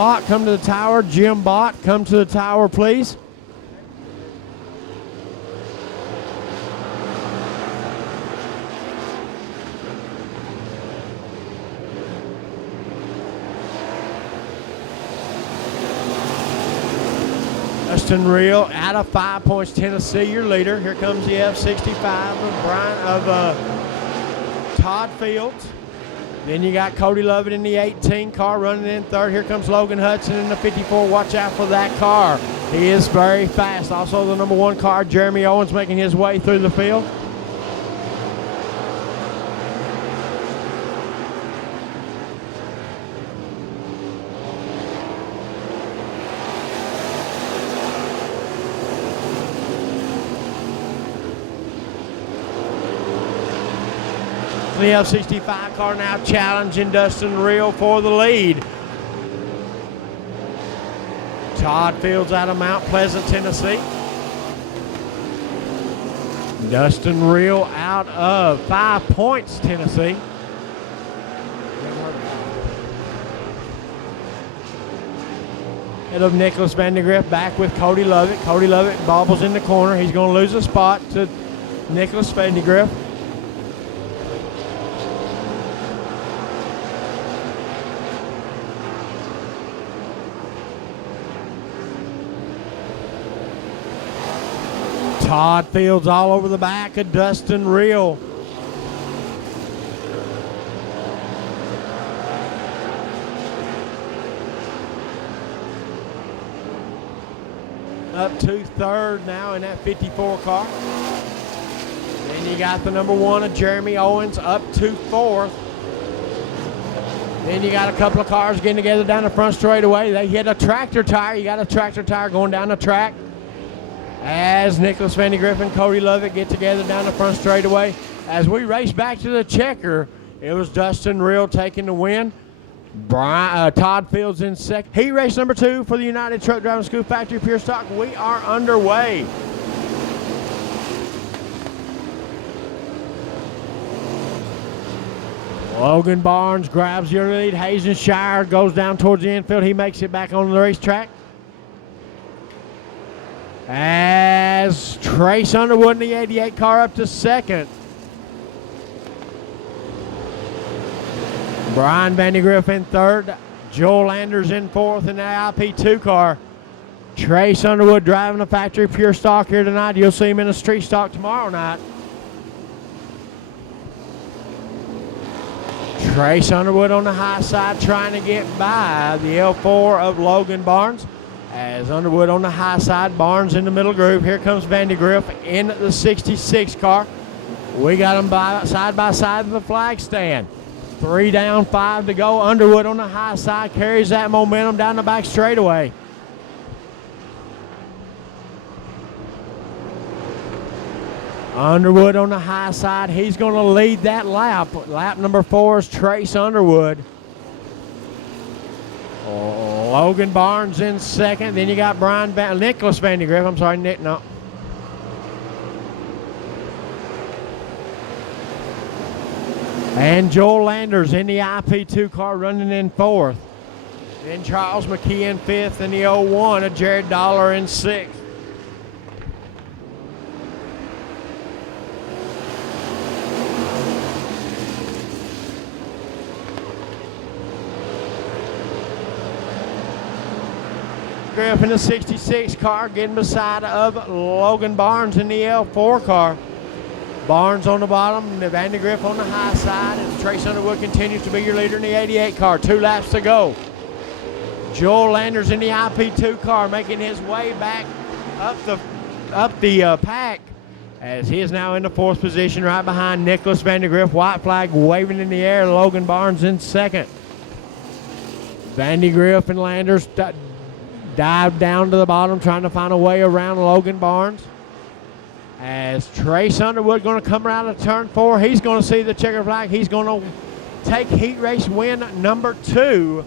Bott, come to the tower. Jim Bott, come to the tower, please. Dustin Reel out of 5 points, Tennessee, your leader. Here comes the F65 of Todd Fields. Then you got Cody Lovett in the 18 car running in third. Here comes Logan Hudson in the 54. Watch out for that car. He is very fast. Also the number 1 car, Jeremy Owens, making his way through the field. The F65 car now challenging Dustin Reel for the lead. Todd Fields out of Mount Pleasant, Tennessee. Dustin Reel out of 5 points, Tennessee. Head of Nicholas Vandegrift back with Cody Lovett. Cody Lovett bobbles in the corner. He's going to lose a spot to Nicholas Vandegrift. Todd Fields all over the back of Dustin Reel. Up to third now in that 54 car. Then you got the number 1 of Jeremy Owens up to fourth. Then you got a couple of cars getting together down the front straightaway. They hit a tractor tire. You got a tractor tire going down the track. As Nicholas Vandegrift and Cody Lovett get together down the front straightaway. As we race back to the checker, it was Dustin Reel taking the win. Todd Fields in second. Heat race number 2 for the United Truck Driving School Factory Pure Stock. We are underway. Logan Barnes grabs your lead. Hazenshire goes down towards the infield. He makes it back on the racetrack. As Trace Underwood in the 88 car up to second. Brian Vandegrift in third. Joel Landers in fourth in the IP2 car. Trace Underwood driving the factory pure stock here tonight. You'll see him in the street stock tomorrow night. Trace Underwood on the high side trying to get by the L4 of Logan Barnes. As Underwood on the high side, Barnes in the middle groove. Here comes Vandegrift in the 66 car. We got them side by side of the flag stand. 3 down, 5 to go. Underwood on the high side carries that momentum down the back straightaway. Underwood on the high side. He's going to lead that lap. Lap number 4 is Trace Underwood. Logan Barnes in second. Then you got Nicholas Vandegrift. I'm sorry, Nick. No. And Joel Landers in the IP2 car running in fourth. Then Charles McKee in fifth in the 01 of Jared Dollar in sixth. In the 66 car, getting beside of Logan Barnes in the L4 car. Barnes on the bottom, Vandegrift on the high side, and Trace Underwood continues to be your leader in the 88 car. 2 laps to go. Joel Landers in the IP2 car making his way back up the pack as he is now in the 4th position right behind Nicholas Vandegrift. White flag waving in the air. Logan Barnes in second. Vandegrift and Landers dive down to the bottom trying to find a way around Logan Barnes. As Trace Underwood going to come around to turn 4, he's going to see the checker flag. He's going to take heat race win number 2